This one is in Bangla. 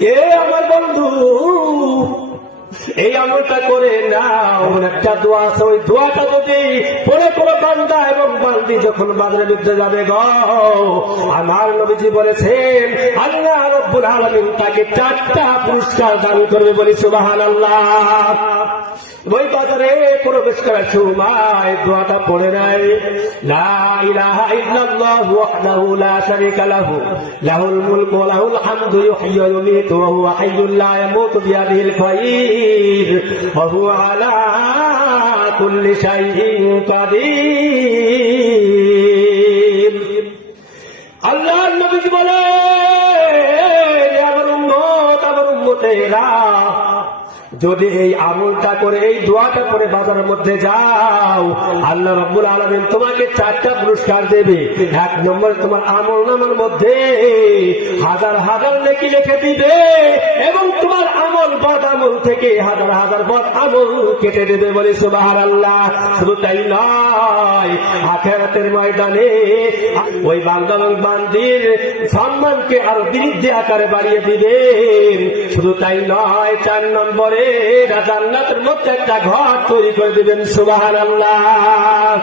এ আমার বন্ধু, এই আমলটা করে নাও। একটা দোয়া আছে, ওই দোয়াটা যদি পড়ে পড়ে বান্দা এবং বান্দি যখন বাজারের বিরুদ্ধে যাবে গো, আমার নবীজি বলেছেন আল্লাহ রাব্বুল আলামিন তাকে 4টা পুরস্কার দান করবে। বলি সুবহানাল্লাহ। ওই বাজারে প্রবেশ করার সময় দোয়াটা পড়ে নাই, লা ইলাহা ইল্লাল্লাহু ওয়াহদাহু লা শারীকা লাহু লাহুল মুলকু ওয়া লাহুল হামদু ইউহয়ি ওয়া ইউমীতু ওয়া হুয়া হাইয়্যুল লা ইয়ামুতু বিয়াদিহিল খায়র ওয়া হুয়া আলা কুল্লি শাইইন কাদির। আল্লাহর নবী বলেন, আমার উম্মতেরা যদি এই আমলটা করে, এই দোয়াটা করে বাজারের মধ্যে যাও, আল্লাহ রাব্বুল আলামিন তোমাকে 4টা পুরস্কার দেবে। 1 নম্বরে তোমার আমল নামার মধ্যে হাজার হাজার নেকি লিখে দিবে এবং তোমার আমল বদ আমল থেকে হাজার হাজার বদ আমল কেটে দেবে। বলে সুবহানাল্লাহ। শুধু তাই নয়, আখিরাতের ময়দানে ওই বান্দা এবং বান্দির সম্মানকে আরো বৃদ্ধি আকারে বাড়িয়ে দিবেন। শুধু তাই নয়, 4 নম্বরে জান্নাতের মধ্যে একটা ঘর তৈরি করে দিবেন। সুবহানাল্লাহ।